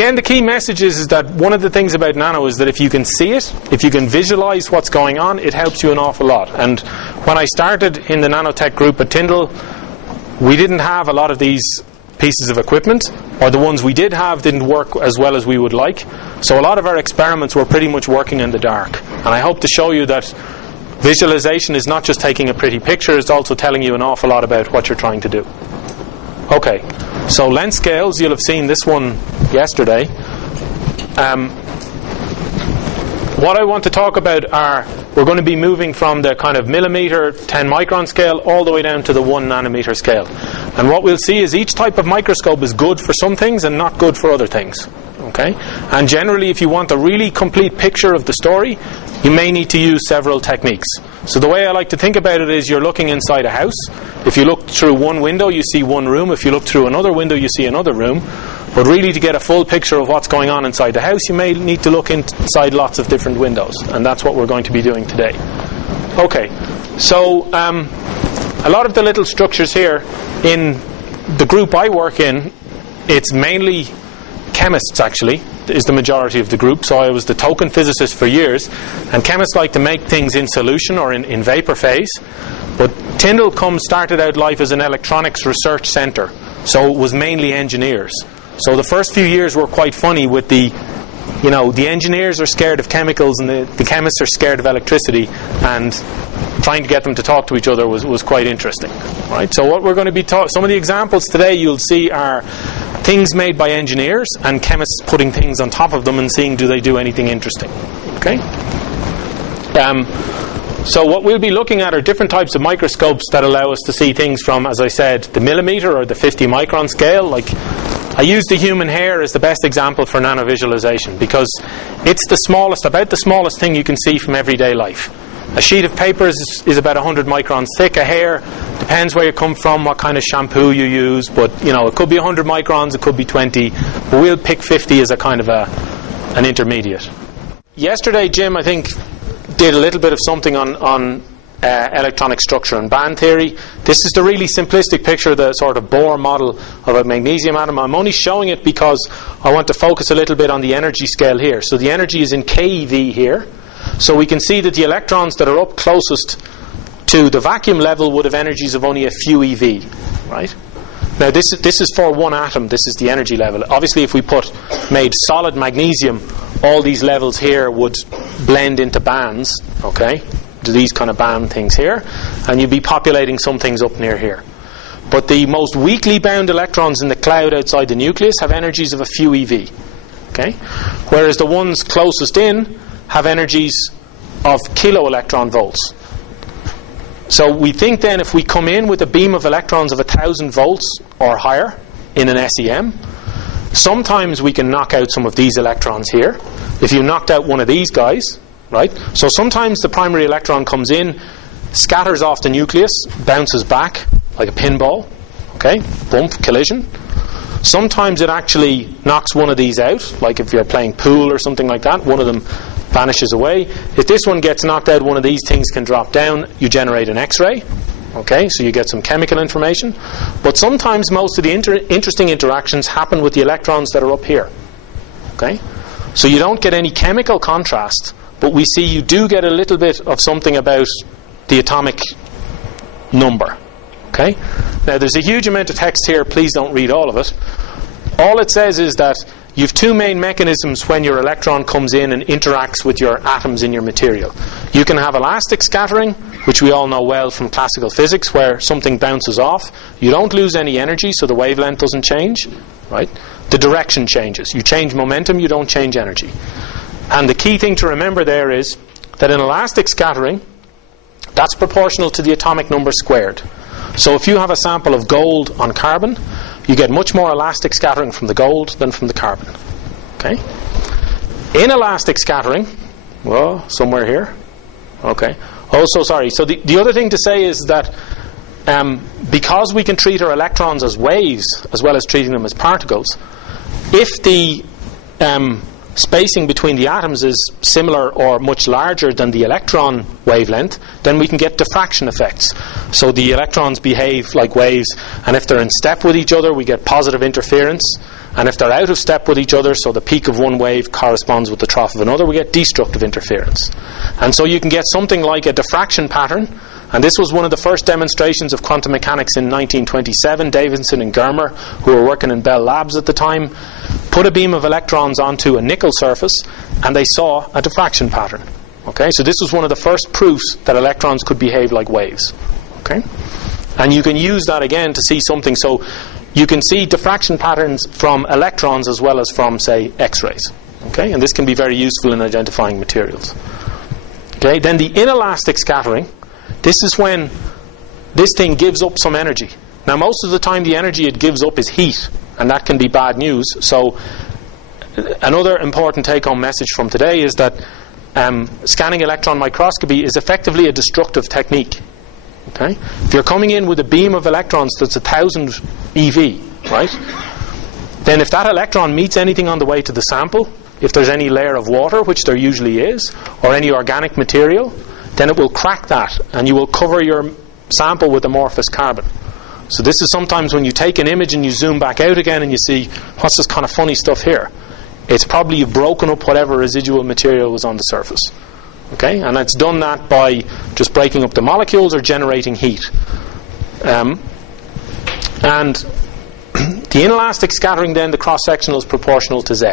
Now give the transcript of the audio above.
Again, the key message is that one of the things about nano is that if you can see it, if you can visualize what's going on, it helps you an awful lot. And when I started in the nanotech group at Tyndall, we didn't have a lot of these pieces of equipment, or the ones we did have didn't work as well as we would like. So a lot of our experiments were pretty much working in the dark. And I hope to show you that visualization is not just taking a pretty picture, it's also telling you an awful lot about what you're trying to do. Okay, so length scales, you'll have seen this one yesterday. What I want to talk about are, we're going to be moving from the kind of millimeter, 10 micron scale all the way down to the 1 nanometer scale. And what we'll see is each type of microscope is good for some things and not good for other things. Okay? And generally, if you want a really complete picture of the story, you may need to use several techniques. So the way I like to think about it is, you're looking inside a house. If you look through one window, you see one room. If you look through another window, you see another room. But really, to get a full picture of what's going on inside the house, you may need to look inside lots of different windows. And that's what we're going to be doing today. Okay, so a lot of the little structures here in the group I work in, it's mainly chemists, actually, is the majority of the group. So I was the token physicist for years, and chemists like to make things in solution or in vapor phase. But Tyndall started out life as an electronics research centre, so it was mainly engineers. So the first few years were quite funny with the engineers are scared of chemicals and the chemists are scared of electricity, and trying to get them to talk to each other was quite interesting. Right? So what we're going to be some of the examples today you'll see are things made by engineers and chemists putting things on top of them and seeing do they do anything interesting. Okay? So what we'll be looking at are different types of microscopes that allow us to see things from, as I said, the millimeter or the 50 micron scale. Like, I use the human hair as the best example for nanovisualization because it's about the smallest thing you can see from everyday life. A sheet of paper is about 100 microns thick. A hair depends where you come from, what kind of shampoo you use, but it could be 100 microns, it could be 20, but we'll pick 50 as a kind of an intermediate. Yesterday, Jim, I think, did a little bit of something on electronic structure and band theory. This is the really simplistic picture, the sort of Bohr model of a magnesium atom. I'm only showing it because I want to focus a little bit on the energy scale here. So the energy is in keV here. So we can see that the electrons that are up closest to the vacuum level would have energies of only a few eV. Right? Now this is for one atom. This is the energy level. Obviously, if we made solid magnesium, all these levels here would blend into bands. Okay, to these kind of band things here, and you'd be populating some things up near here. But the most weakly bound electrons in the cloud outside the nucleus have energies of a few eV. Okay, whereas the ones closest in have energies of kilo electron volts. So we think then, if we come in with a beam of electrons of 1,000 volts or higher in an SEM, sometimes we can knock out some of these electrons here. If you knocked out one of these guys, right? So sometimes the primary electron comes in, scatters off the nucleus, bounces back like a pinball. Okay, bump, collision. Sometimes it actually knocks one of these out, like if you're playing pool or something like that, one of them vanishes away. If this one gets knocked out, one of these things can drop down, you generate an X-ray. Okay, so you get some chemical information. But sometimes most of the interesting interactions happen with the electrons that are up here. Okay, so you don't get any chemical contrast, but we see you do get a little bit of something about the atomic number. Okay, now there's a huge amount of text here, please don't read all of it. All it says is that you have two main mechanisms when your electron comes in and interacts with your atoms in your material. You can have elastic scattering, which we all know well from classical physics, where something bounces off. You don't lose any energy, so the wavelength doesn't change. Right? The direction changes. You change momentum, you don't change energy. And the key thing to remember there is that in elastic scattering, that's proportional to the atomic number squared. So if you have a sample of gold on carbon, you get much more elastic scattering from the gold than from the carbon. Okay? Inelastic scattering, well, somewhere here. Okay. Oh, so sorry. So the other thing to say is that because we can treat our electrons as waves as well as treating them as particles, if the spacing between the atoms is similar or much larger than the electron wavelength, then we can get diffraction effects. So the electrons behave like waves, and if they're in step with each other, we get positive interference. And if they're out of step with each other, so the peak of one wave corresponds with the trough of another, we get destructive interference. And so you can get something like a diffraction pattern. And this was one of the first demonstrations of quantum mechanics in 1927. Davidson and Germer, who were working in Bell Labs at the time, put a beam of electrons onto a nickel surface, and they saw a diffraction pattern. Okay, so this was one of the first proofs that electrons could behave like waves. Okay, and you can use that again to see something. So you can see diffraction patterns from electrons as well as from, say, X-rays. Okay, and this can be very useful in identifying materials. Okay, then the inelastic scattering. This is when this thing gives up some energy. Now, most of the time the energy it gives up is heat, and that can be bad news. So another important take-home message from today is that scanning electron microscopy is effectively a destructive technique. Okay? If you're coming in with a beam of electrons that's 1,000 eV, right, then if that electron meets anything on the way to the sample, if there's any layer of water, which there usually is, or any organic material, then it will crack that, and you will cover your sample with amorphous carbon. So this is sometimes when you take an image and you zoom back out again and you see, what's this kind of funny stuff here? It's probably you've broken up whatever residual material was on the surface. Okay, and it's done that by just breaking up the molecules or generating heat. And the inelastic scattering, then, the cross-sectional is proportional to Z.